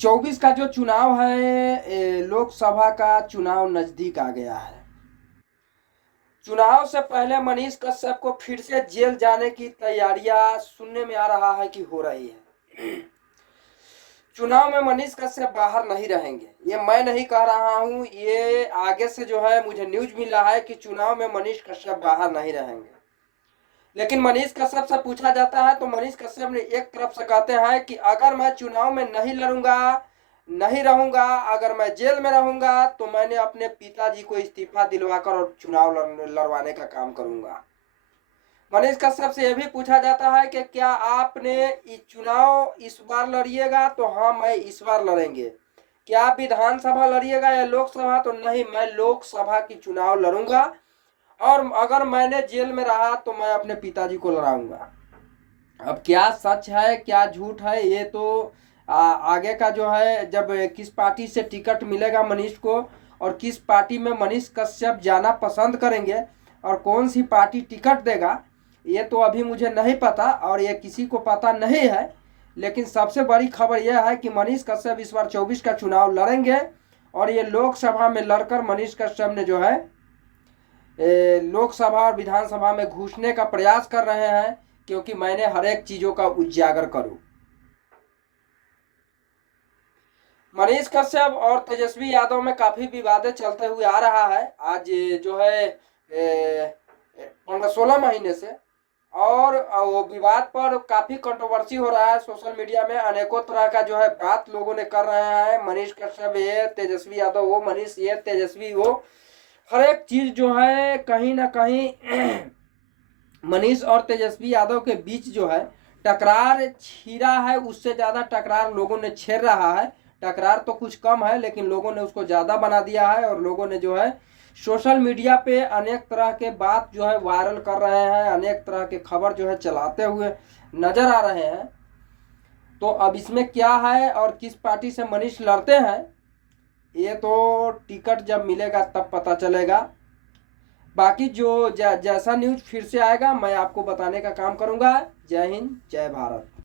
24 का जो चुनाव है, लोकसभा का चुनाव नजदीक आ गया है। चुनाव से पहले मनीष कश्यप को फिर से जेल जाने की तैयारियां सुनने में आ रहा है कि हो रही है। चुनाव में मनीष कश्यप बाहर नहीं रहेंगे, ये मैं नहीं कह रहा हूं, ये आगे से जो है मुझे न्यूज मिला है कि चुनाव में मनीष कश्यप बाहर नहीं रहेंगे। लेकिन मनीष कश्यप से पूछा जाता है तो मनीष कश्यप ने एक तरफ से कहते हैं कि अगर मैं चुनाव में नहीं लड़ूंगा, नहीं रहूंगा, अगर मैं जेल में रहूंगा तो मैंने अपने पिताजी को इस्तीफा दिलवाकर और चुनाव लड़वाने का काम करूंगा। मनीष कश्यप से यह भी पूछा जाता है कि क्या आपने चुनाव इस बार लड़िएगा, तो हाँ मैं इस बार लड़ेंगे। क्या आप विधानसभा लड़िएगा या लोकसभा, तो नहीं मैं लोकसभा की चुनाव लड़ूंगा, और अगर मैंने जेल में रहा तो मैं अपने पिताजी को लड़ाऊंगा। अब क्या सच है क्या झूठ है, ये तो आगे का जो है, जब किस पार्टी से टिकट मिलेगा मनीष को और किस पार्टी में मनीष कश्यप जाना पसंद करेंगे और कौन सी पार्टी टिकट देगा, ये तो अभी मुझे नहीं पता और ये किसी को पता नहीं है। लेकिन सबसे बड़ी खबर यह है कि मनीष कश्यप इस बार 24 का चुनाव लड़ेंगे और ये लोकसभा में लड़कर मनीष कश्यप ने जो है लोकसभा और विधानसभा में घुसने का प्रयास कर रहे हैं, क्योंकि मैंने हर एक चीजों का उजागर करूं। मनीष कश्यप और तेजस्वी यादव में काफी विवादें चलते हुए आ रहा है। आज जो है 15-16 महीने से, और वो विवाद पर काफी कंट्रोवर्सी हो रहा है सोशल मीडिया में। अनेकों तरह का जो है बात लोगों ने कर रहे हैं, मनीष कश्यप ये, तेजस्वी यादव वो, मनीष ये, तेजस्वी वो, हर एक चीज जो है कहीं ना कहीं मनीष और तेजस्वी यादव के बीच जो है टकरार छिड़ा है, उससे ज्यादा टकरार लोगों ने छेड़ रहा है। टकरार तो कुछ कम है लेकिन लोगों ने उसको ज्यादा बना दिया है, और लोगों ने जो है सोशल मीडिया पे अनेक तरह के बात जो है वायरल कर रहे हैं, अनेक तरह के खबर जो है चलाते हुए नजर आ रहे हैं। तो अब इसमें क्या है और किस पार्टी से मनीष लड़ते हैं, ये तो टिकट जब मिलेगा तब पता चलेगा। बाकी जो जैसा न्यूज फिर से आएगा मैं आपको बताने का काम करूंगा। जय हिंद, जय भारत।